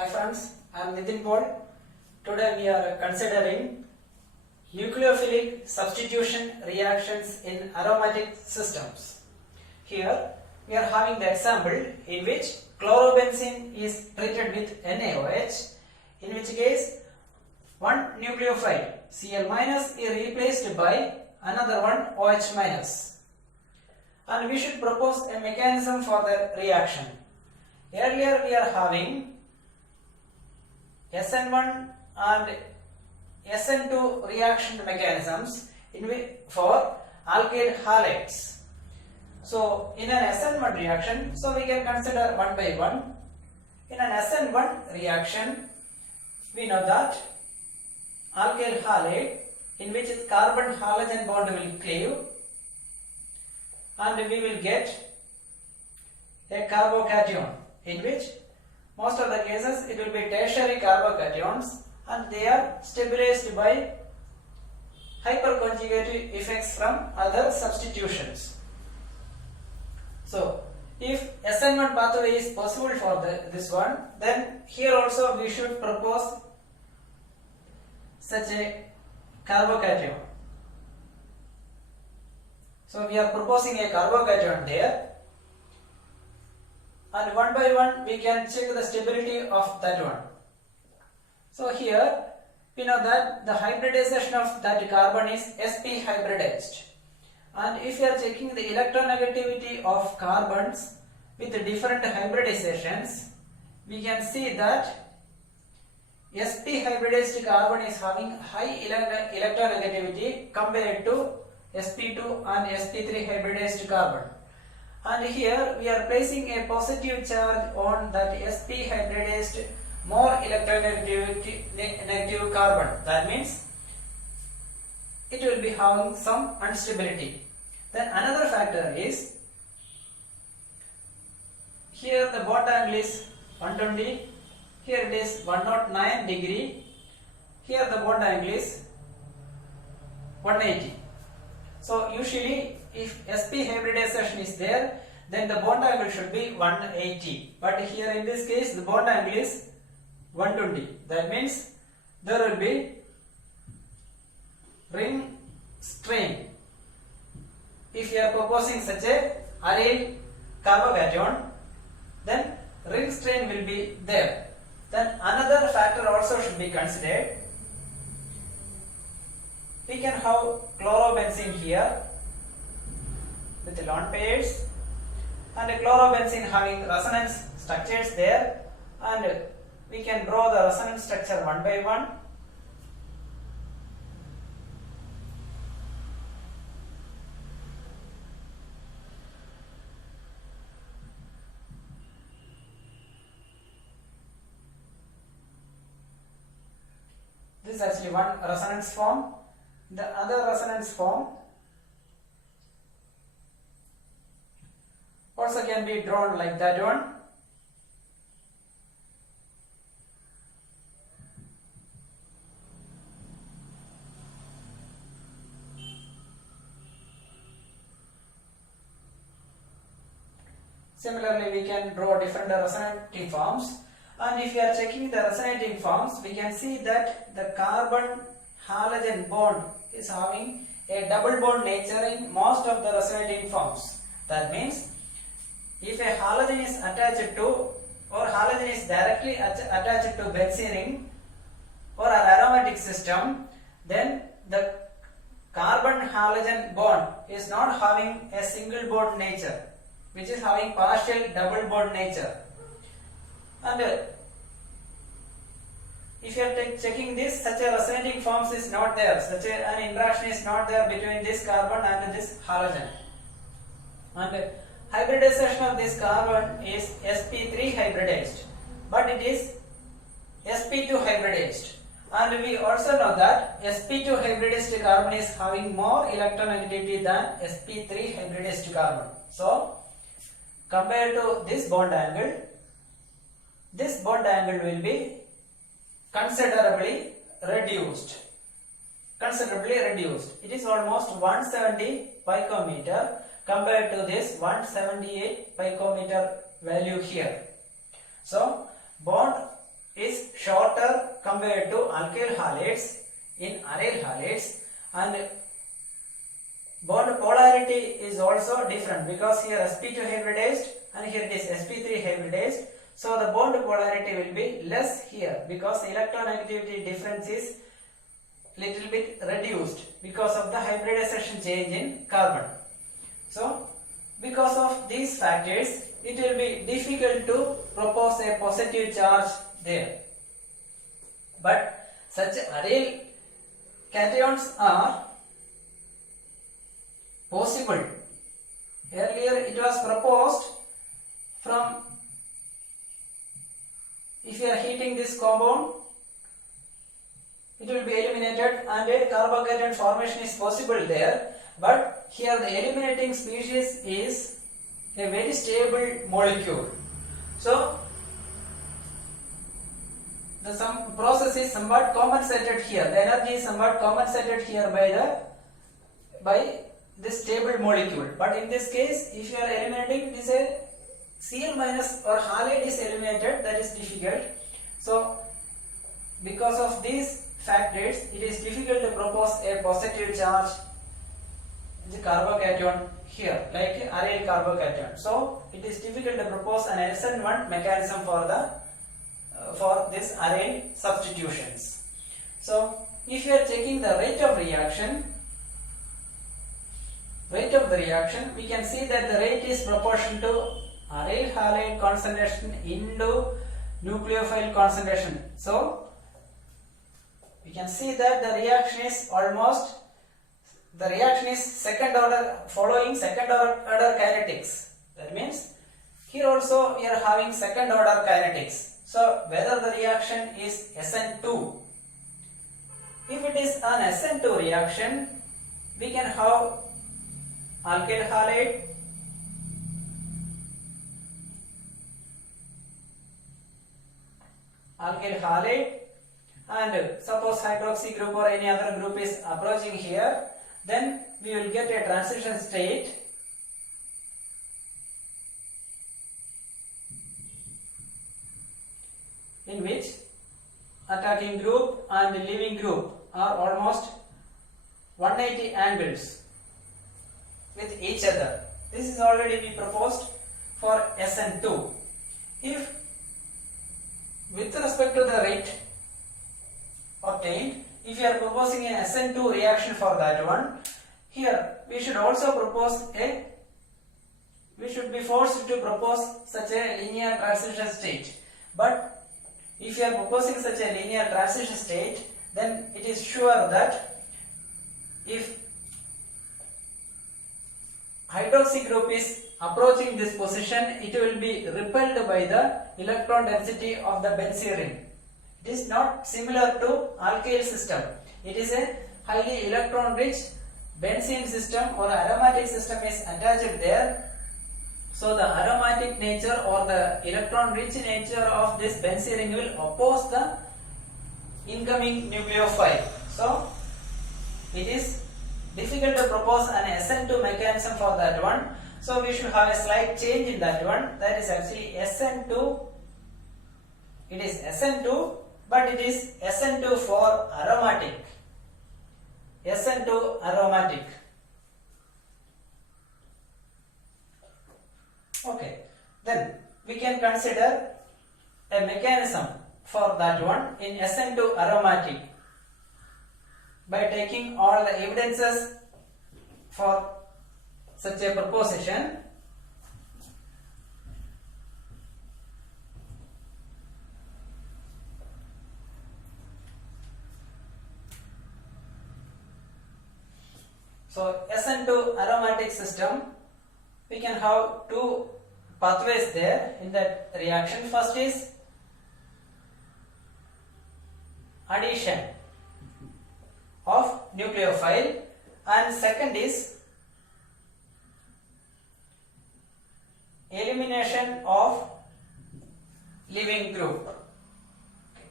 Hi friends, I am Nitin Paul. Today we are considering nucleophilic substitution reactions in aromatic systems. Here we are having the example in which chlorobenzene is treated with NaOH, in which case one nucleophile Cl- is replaced by another one OH-, and we should propose a mechanism for the reaction. Earlier we are having SN1 and SN2 reaction mechanisms for alkyl halides. So in an SN1 reaction, so we can consider one by one. In an SN1 reaction, we know that alkyl halide in which carbon halogen bond will cleave, and we will get a carbocation in which most of the cases it will be tertiary carbocations, and they are stabilized by hyperconjugative effects from other substitutions. So if SN1 pathway is possible for this one, then here also we should propose such a carbocation. So we are proposing a carbocation there, and one by one we can check the stability of that one. So here we know that the hybridization of that carbon is sp hybridized, and if you are checking the electronegativity of carbons with different hybridizations, we can see that sp hybridized carbon is having high electronegativity compared to sp2 and sp3 hybridized carbon. And here we are placing a positive charge on that sp hybridized more electronegative carbon. That means it will be having some instability. Then another factor is here the bond angle is 120, here it is 109 degree, here the bond angle is 180. So usually if sp hybridization is there, then the bond angle should be 180, but here in this case the bond angle is 120. That means there will be ring strain. If you are proposing such a aryl carbocation, then ring strain will be there. Then another factor also should be considered. We can have chlorobenzene here with lone pairs, and chlorobenzene having resonance structures there, and we can draw the resonance structure one by one. This is actually one resonance form. The other resonance form also can be drawn like that one. Similarly, we can draw different resonating forms, and if we are checking the resonating forms, we can see that the carbon halogen bond is having a double bond nature in most of the resonating forms. That means if a halogen is attached to, or halogen is directly attached to benzene ring or an aromatic system, then the carbon halogen bond is not having a single bond nature, which is having partial double bond nature. And if you are checking this, such a resonating forms is not there, such an interaction is not there between this carbon and this halogen. And hybridization of this carbon is sp3 hybridized, but it is sp2 hybridized, and we also know that sp2 hybridized carbon is having more electronegativity than sp3 hybridized carbon. So compared to this bond angle will be considerably reduced. It is almost 170 picometer compared to this 178 picometer value here. So bond is shorter compared to alkyl halides in aryl halides, and bond polarity is also different because here sp2 hybridized and here it is sp3 hybridized. So the bond polarity will be less here because the electronegativity difference is little bit reduced because of the hybridization change in carbon. So because of these factors, it will be difficult to propose a positive charge there. But such aryl cations are possible. Earlier it was proposed from, if you are heating this compound, it will be eliminated and a carbocation formation is possible there. But here the eliminating species is a very stable molecule. So the process is somewhat compensated here. The energy is somewhat compensated here by this stable molecule. But in this case, if you are eliminating, it is a Cl minus or halide is eliminated, that is difficult. So because of these factors, it is difficult to propose a positive charge in the carbocation here, like aryl carbocation. So it is difficult to propose an SN1 mechanism for this aryl substitutions. So if you are checking the rate of the reaction, we can see that the rate is proportional to aryl halide concentration into nucleophile concentration. So we can see that the reaction is second order, following second order kinetics. That means here also we are having second order kinetics. So whether the reaction is SN2, if it is an SN2 reaction, we can have alkyl halide, and suppose hydroxy group or any other group is approaching here, then we will get a transition state in which attacking group and leaving group are almost 180 angles with each other. This is already we proposed for SN2. If with respect to the rate obtained, if you are proposing an SN2 reaction for that one, here we should be forced to propose such a linear transition state. But if you are proposing such a linear transition state, then it is sure that if hydroxy group is approaching this position, it will be repelled by the electron density of the benzene ring. It is not similar to alkyl system. It is a highly electron rich benzene system or aromatic system is attached there. So the aromatic nature or the electron rich nature of this benzene ring will oppose the incoming nucleophile. So it is difficult to propose an SN2 mechanism for that one. So we should have a slight change in that one. That is actually SN2. It is SN2, but it is SN2 for aromatic. SN2 aromatic. Okay. Then we can consider a mechanism for that one in SN2 aromatic by taking all the evidences for such a proposition. So SN2 aromatic system, we can have two pathways there in that reaction. First is addition of nucleophile, and second is elimination of leaving group.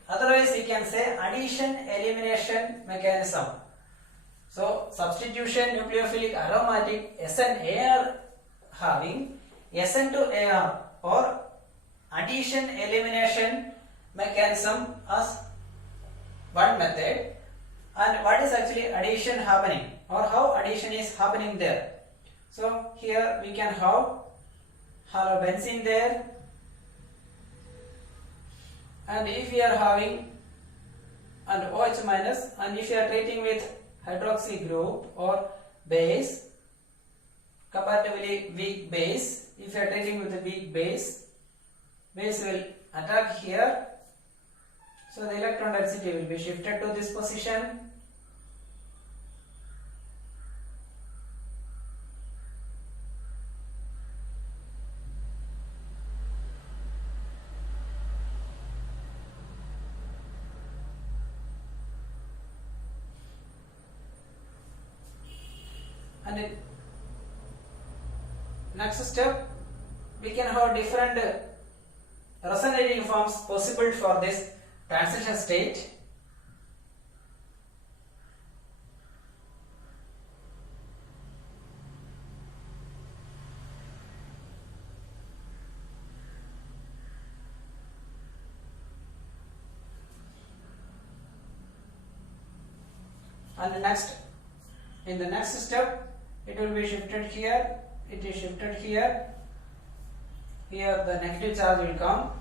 Otherwise we can say addition elimination mechanism. So substitution nucleophilic aromatic SNAR having SN2AR or addition elimination mechanism as one method, and what is actually addition happening, or how addition is happening there. So here we can have halobenzene there, and if we are having an OH minus, and if you are treating with hydroxy group or base, comparatively weak base, if you are treating with a weak base will attack here, so the electron density will be shifted to this position. And in next step, we can have different resonating forms possible for this transition state. And in the next step, it will be shifted here, it is shifted here, here the negative charge will come,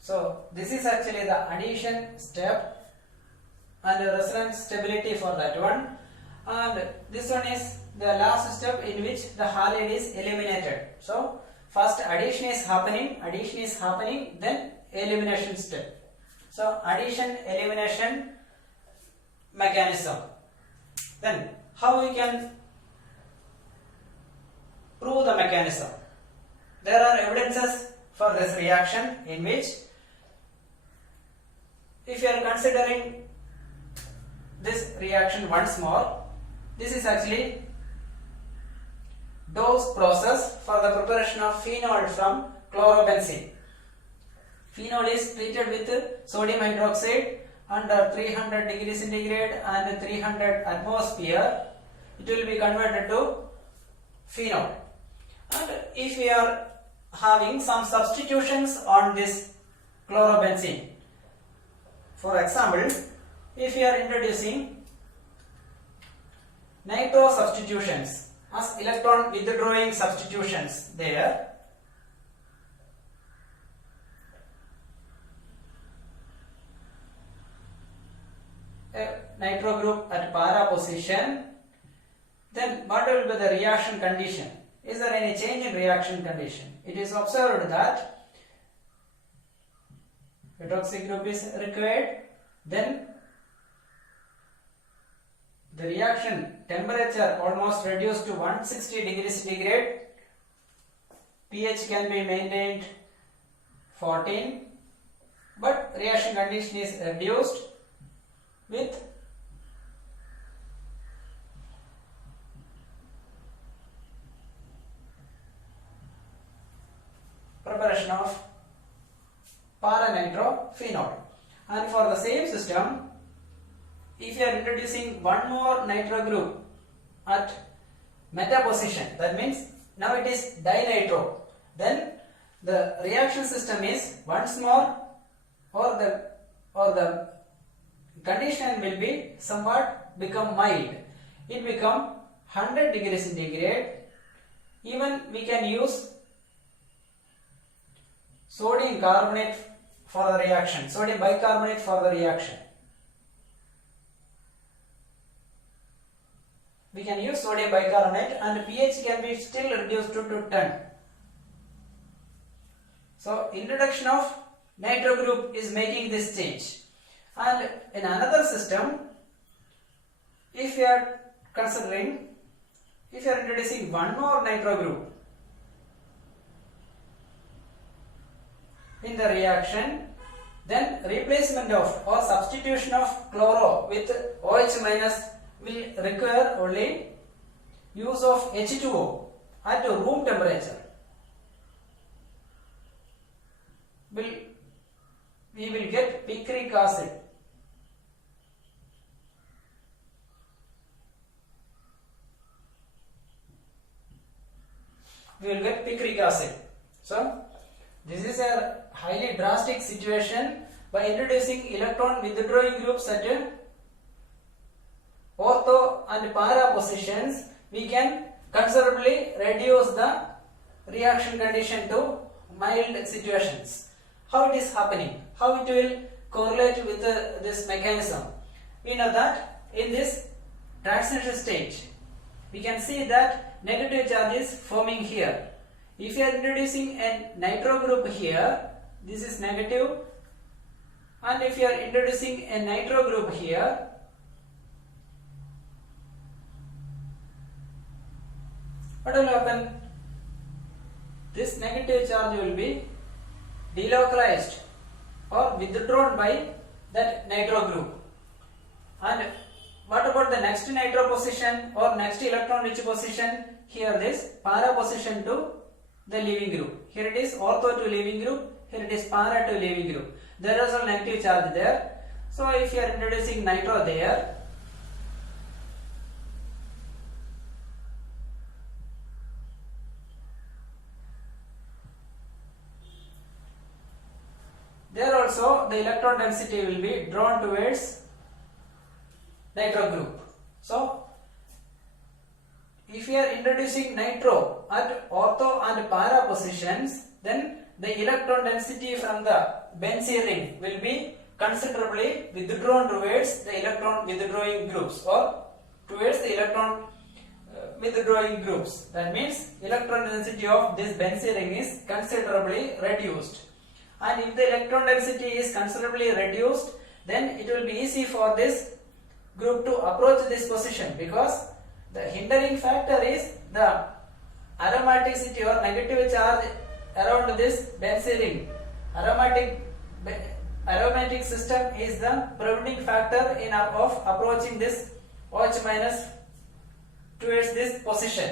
so this is actually the addition step and the resonance stability for that one, and this one is the last step in which the halide is eliminated. So first addition is happening, then elimination step. So addition elimination mechanism. Then how we can prove the mechanism? There are evidences for this reaction in which, if you are considering this reaction once more, this is actually Dawes process for the preparation of phenol from chlorobenzene. Phenol is treated with sodium hydroxide under 300 degrees centigrade and 300 atmosphere. It will be converted to phenol. And if we are having some substitutions on this chlorobenzene, for example, if we are introducing nitro substitutions as electron withdrawing substitutions there, a nitro group at para position, then what will be the reaction condition? Is there any change in reaction condition? It is observed that hydroxy group is required, then the reaction temperature almost reduced to 160 degrees centigrade, pH can be maintained 14, but reaction condition is reduced with preparation of para-nitrophenol. And for the same system, if you are introducing one more nitro group at meta position, that means now it is dinitro, then the reaction system is once more, or the condition will be somewhat become mild. It become 100 degrees centigrade. Even we can use sodium carbonate for the reaction, sodium bicarbonate for the reaction. We can use sodium bicarbonate and pH can be still reduced to 10. So introduction of nitro group is making this change. And in another system, if you are considering, if you are introducing one more nitro group in the reaction, then replacement of or substitution of chloro with OH minus will require only use of H2O at room temperature. get picric acid. We will get picric acid. So this is a highly drastic situation. By introducing electron withdrawing groups at ortho and para positions, we can considerably reduce the reaction condition to mild situations. How it is happening? How it will correlate with this mechanism? We know that in this transition stage, we can see that negative charge is forming here. If you are introducing a nitro group here, this is negative, and if you are introducing a nitro group here, what will happen? This negative charge will be delocalized or withdrawn by that nitro group. And what about the next nitro position or next electron rich position? Here this para position to the leaving group. Here it is ortho to leaving group, here it is para to leaving group. There is a negative charge there. So if you are introducing nitro there, there also the electron density will be drawn towards nitro group. So if you are introducing nitro at ortho and para positions, then the electron density from the benzene ring will be considerably withdrawn towards the electron withdrawing groups or towards the electron withdrawing groups. That means electron density of this benzene ring is considerably reduced. And if the electron density is considerably reduced, then it will be easy for this group to approach this position, because the hindering factor is the aromaticity or negative charge around this benzene ring. Aromatic system is the preventing factor in of approaching this OH minus towards this position.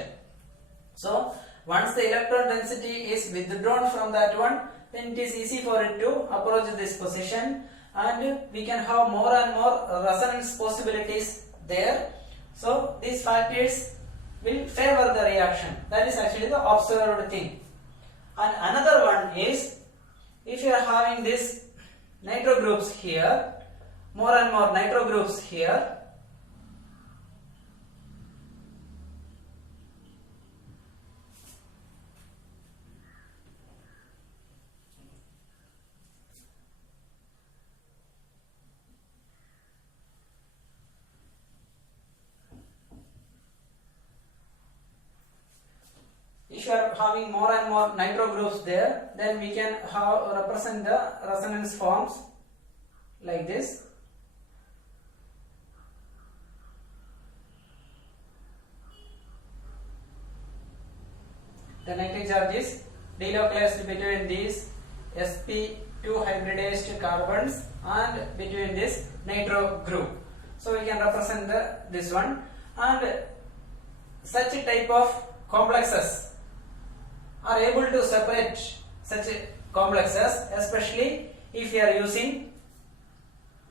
So once the electron density is withdrawn from that one, then it is easy for it to approach this position, and we can have more and more resonance possibilities there. So these factors will favor the reaction. That is actually the observed thing. And another one is, if you are having this nitro groups here, more and more nitro groups here, if you are having more and more nitro groups there, then we can represent the resonance forms like this. The negative charge is delocalized between these sp2 hybridized carbons and between this nitro group. So we can represent this one, and such a type of complexes are able to separate such complexes, especially if you are using,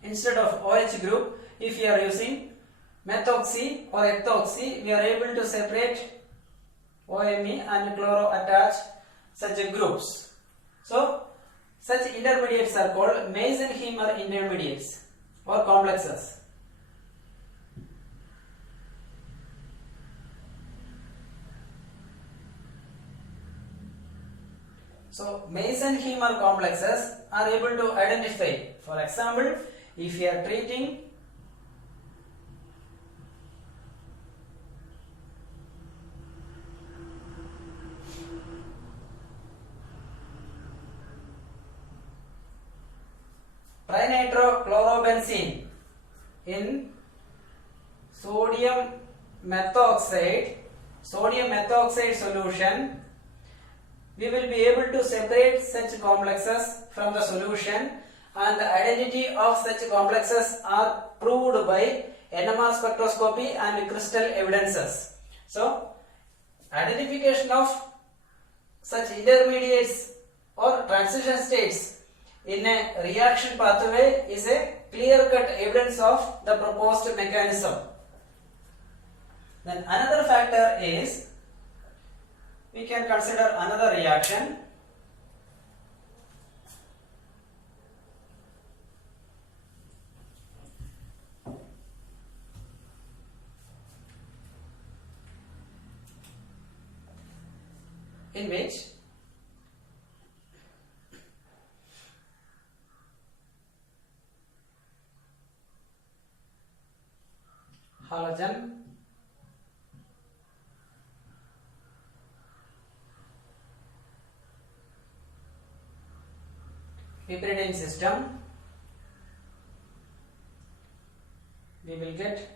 instead of OH group, if you are using methoxy or ethoxy, we are able to separate OMe and chloro attach such groups. So such intermediates are called Meitzenheimer intermediates or complexes. So Meitzenheimer complexes are able to identify, for example, if you are treating trinitrochlorobenzene in sodium methoxide solution, we will be able to separate such complexes from the solution, and the identity of such complexes are proved by NMR spectroscopy and crystal evidences. So identification of such intermediates or transition states in a reaction pathway is a clear-cut evidence of the proposed mechanism. Then another factor is, we can consider another reaction. In which halogen piperidine system, we will get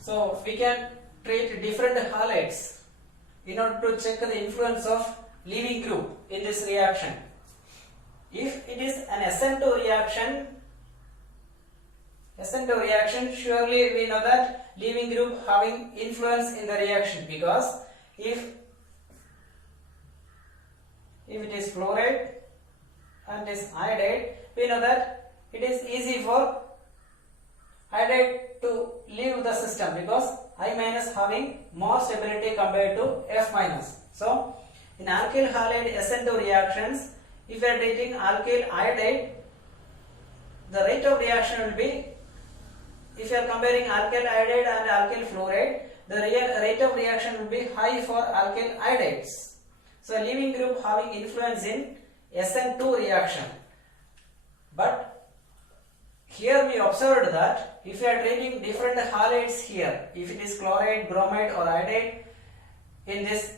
so we can treat different halides in order to check the influence of leaving group in this reaction. If it is an SN2 reaction, surely we know that leaving group having influence in the reaction, because if it is fluoride and is iodide, we know that it is easy for iodide to leave the system because I minus having more stability compared to F minus. So in alkyl halide SN2 reactions, if we are treating alkyl iodide, the rate of reaction will be, if you are comparing alkyl iodide and alkyl fluoride, the rate of reaction will be high for alkyl iodides. So leaving group having influence in SN2 reaction. But here we observed that if you are treating different halides here, if it is chloride, bromide or iodide, in this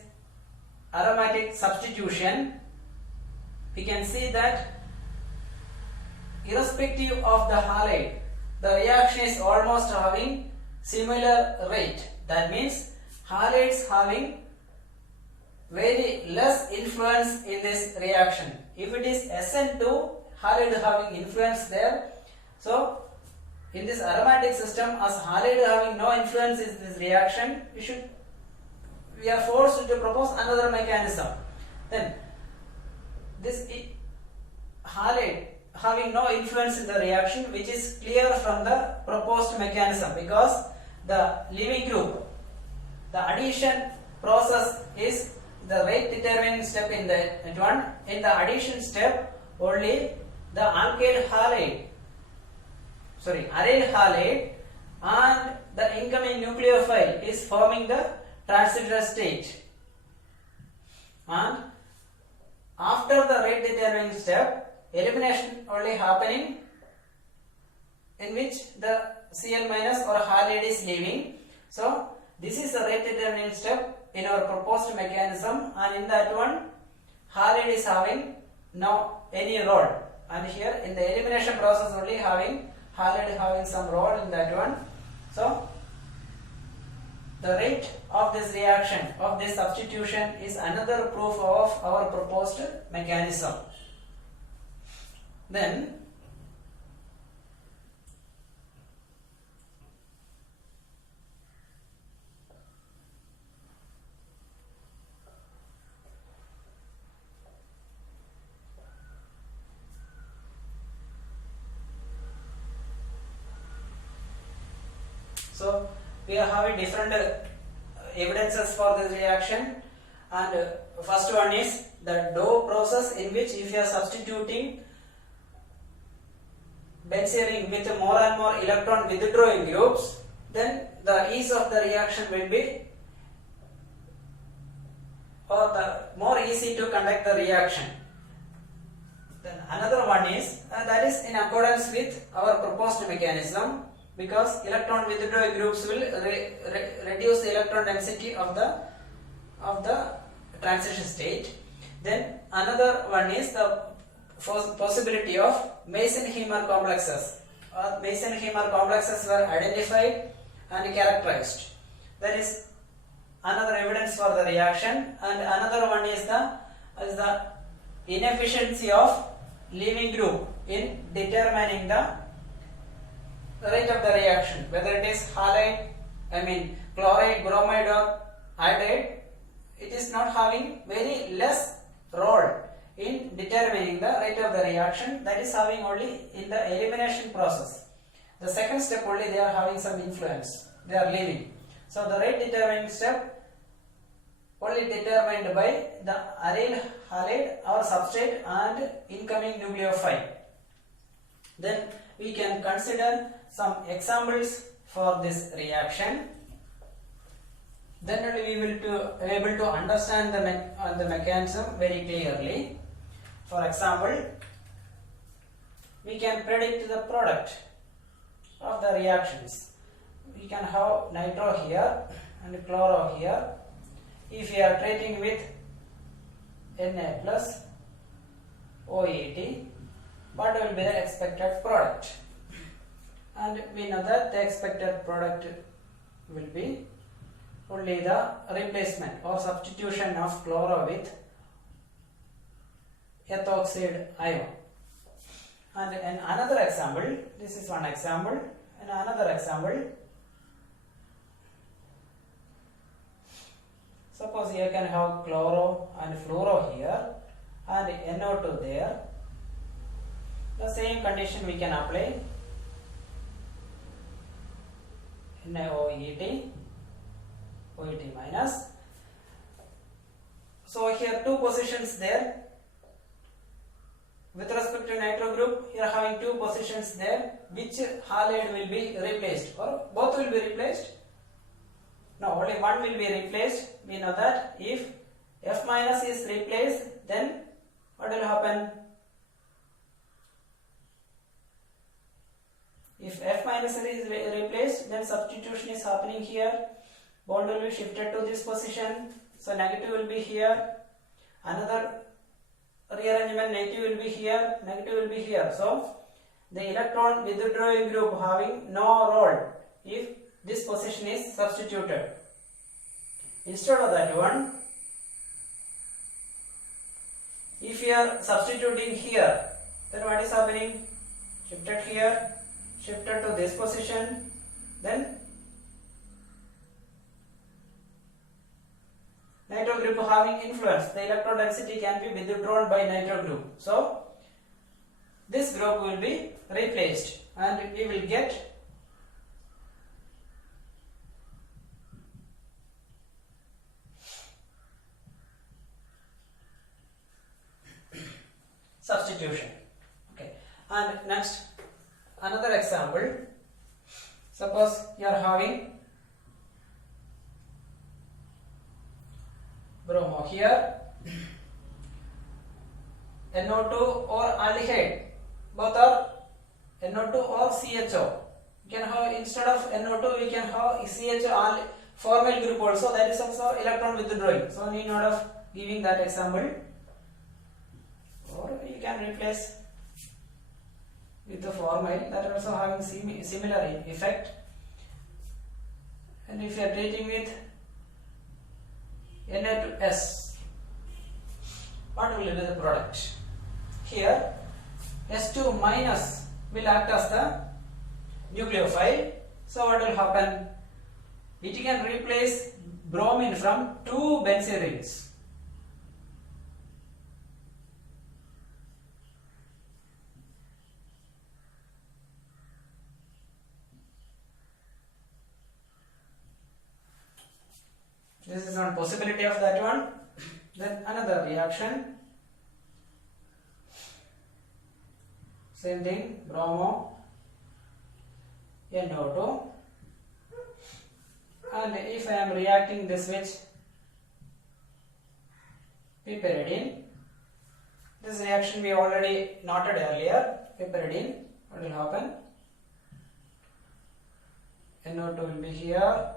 aromatic substitution, we can see that irrespective of the halide, the reaction is almost having similar rate. That means halides having very less influence in this reaction. If it is SN2, halide having influence there. So in this aromatic system, as halide having no influence in this reaction, we are forced to propose another mechanism. Then this halide having no influence in the reaction, which is clear from the proposed mechanism, because the leaving group, the addition process is the rate determining step in that one. In the addition step, only the aryl halide and the incoming nucleophile is forming the transitor state, and after the rate determining step, elimination only happening, in which the Cl minus or halide is leaving. So this is the rate determining step in our proposed mechanism, and in that one halide is having no any role, and here in the elimination process only having halide having some role in that one. So the rate of this reaction, of this substitution, is another proof of our proposed mechanism. Then so we are having different evidences for this reaction, and first one is the Dow process, in which if you are substituting benzene with more and more electron withdrawing groups, then the ease of the reaction will be, or the more easy to conduct the reaction. Then another one is that is in accordance with our proposed mechanism, because electron withdrawing groups will reduce the electron density of the transition state. Then another one is the possibility of Meitner-Heimer complexes. Meitner-Heimer complexes were identified and characterized. That is another evidence for the reaction. And another one is the inefficiency of leaving group in determining the rate of the reaction, whether it is halide, chloride, bromide or iodide. It is not having very less role in determining the rate of the reaction. That is having only in the elimination process. The second step only they are having some influence. They are leaving. So the rate determining step only determined by the aryl halide or substrate and incoming nucleophile. Then we can consider some examples for this reaction. Then only we will be able to understand the mechanism very clearly. For example, we can predict the product of the reactions. We can have nitro here and chloro here. If we are treating with Na plus OET, what will be the expected product? And we know that the expected product will be only the replacement or substitution of chloro with ethoxide ion. And in another example, this is one example, and another example, suppose you can have chloro and fluoro here and NO2 there. The same condition we can apply NaOET, OET minus. So here two positions there. With respect to nitro group, you are having two positions there. Which halide will be replaced, or both will be replaced? No, only one will be replaced. We know that if F minus is replaced, then what will happen? If F minus is replaced, then substitution is happening here. Bond will be shifted to this position. So negative will be here. Another rearrangement, negative will be here, negative will be here. So the electron withdrawing group having no role if this position is substituted. Instead of that one, if you are substituting here, then what is happening? Shifted here, shifted to this position, then nitro group having influence. The electron density can be withdrawn by nitro group. So this group will be replaced and we will get substitution. Okay. And next, another example. Suppose you are having bromo here, NO2 or aldehyde, both are NO2 or CHO. We can have, instead of NO2 we can have CHO formal group also, that is also electron withdrawing. So need not of giving that example, or you can replace with the formal, that also having similar effect. And if you are treating with Na2S, what will be the product? Here S2 minus will act as the nucleophile. So what will happen? It can replace bromine from two benzene rings. This is one possibility of that one. Then another reaction. Same thing, bromo, NO2. And if I am reacting this with piperidine, this reaction we already noted earlier, piperidine, what will happen? NO2 will be here.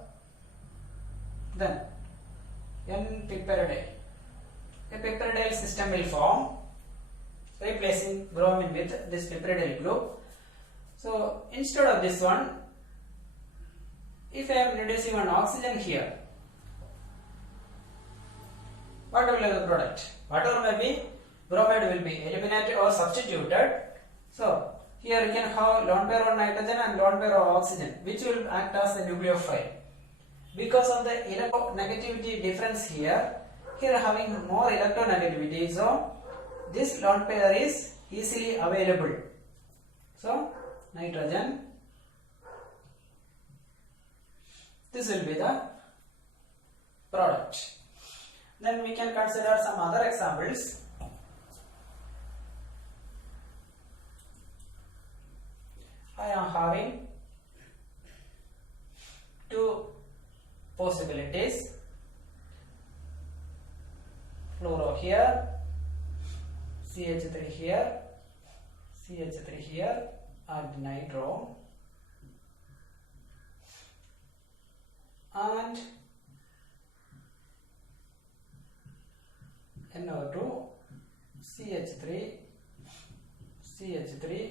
Then N-piperidyl. A piperidyl system will form, replacing bromine with this piperidyl group. So instead of this one, if I am reducing one oxygen here, what will be the product? Whatever may be bromide will be eliminated or substituted. So here you can have lone pair of nitrogen and lone pair of oxygen, which will act as the nucleophile. Because of the electronegativity difference here having more electronegativity, so this lone pair is easily available. So nitrogen, this will be the product. Then we can consider some other examples. I am having two possibilities. Fluoro here, CH3 here, CH3 here, and nitro, and NO2, CH3, CH3,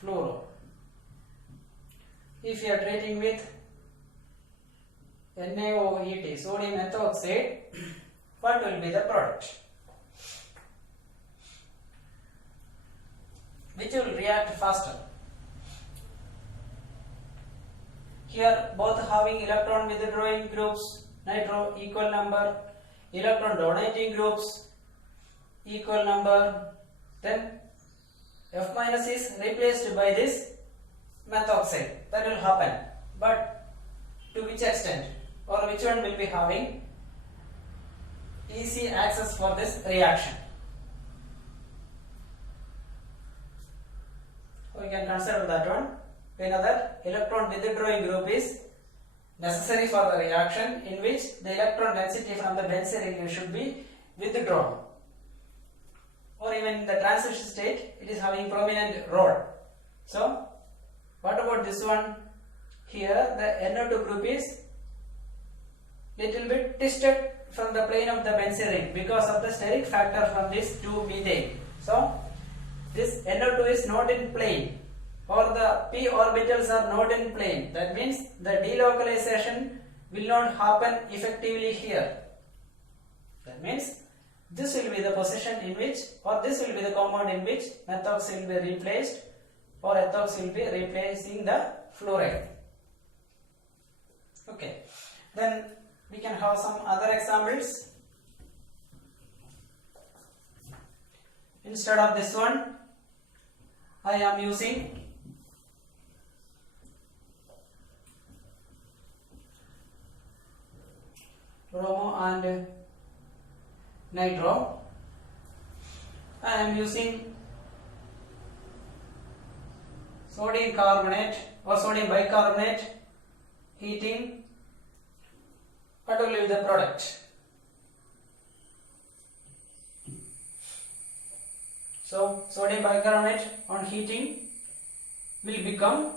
fluoro. If you are treating with NaOET, sodium ethoxide, what will be the product? Which will react faster? Here both having electron withdrawing groups, nitro equal number, electron donating groups equal number, then F minus is replaced by this methoxide. That will happen, but to which extent, or which one will be having easy access for this reaction? We can consider that one. We know that electron withdrawing group is necessary for the reaction in which the electron density from the benzene ring should be withdrawn, or even in the transition state it is having prominent role. So what about this one? Here the NO2 group is little bit twisted from the plane of the benzene ring because of the steric factor from this 2-methane. So this NO2 is not in plane, or the p orbitals are not in plane. That means the delocalization will not happen effectively here. That means this will be the position in which, or this will be the compound in which methoxy will be replaced, or ethoxy will be replacing the fluoride. Okay, then we can have some other examples. Instead of this one, I am using bromo and nitro. I am using sodium carbonate or sodium bicarbonate, heating. What will be the product? So sodium bicarbonate on heating will become,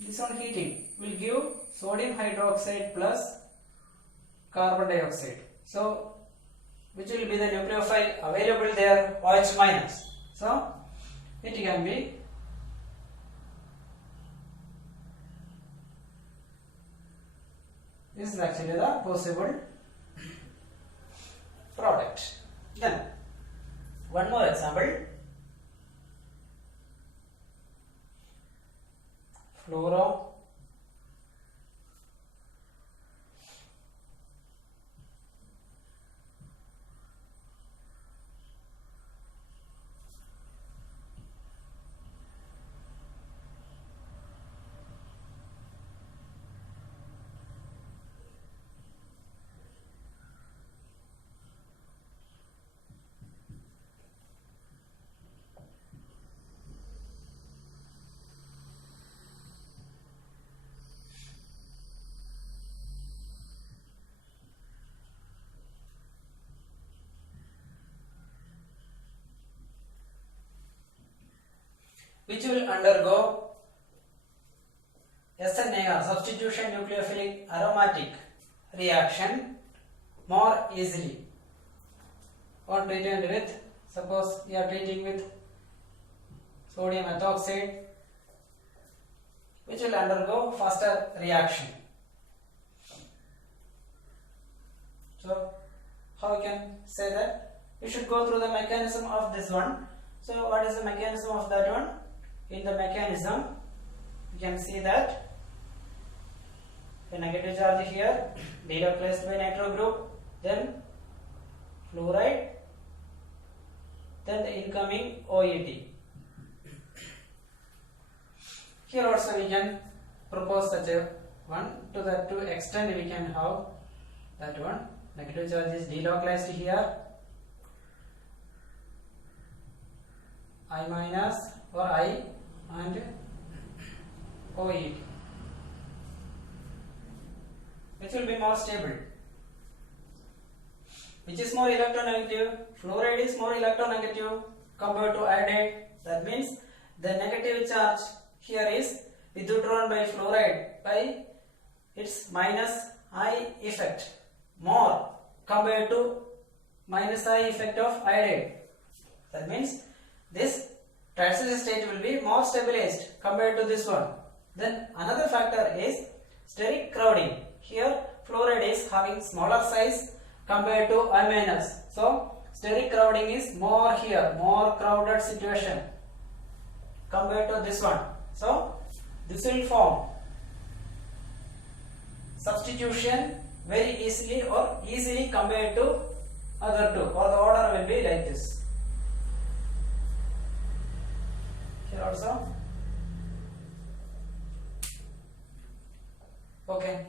this on heating will give sodium hydroxide plus carbon dioxide. So which will be the nucleophile available there? OH minus. So it can be this is actually the possible product. Then one more example. Fluoro, which will undergo SNAR, substitution nucleophilic aromatic reaction, more easily. On treatment with, suppose you are treating with sodium ethoxide, which will undergo faster reaction. So how we can say that? we should go through the mechanism of this one. So what is the mechanism of that one? In the mechanism, you can see that a negative charge here, delocalized by nitro group, then fluoride, then the incoming OET. Here also we can propose such a one, to extend we can have that one. Negative charge is delocalized here, I minus or I and OET, which will be more stable. Which is more electronegative? Fluoride is more electronegative compared to iodide. That means the negative charge here is withdrawn by fluoride by its minus I effect more compared to minus I effect of iodide. That means this tertiary state will be more stabilized compared to this one. Then another factor is steric crowding. Here fluoride is having smaller size compared to I minus. So steric crowding is more here, more crowded situation compared to this one. So this will form substitution very easily or easily compared to other two, or the order will be like this. Here also. Okay.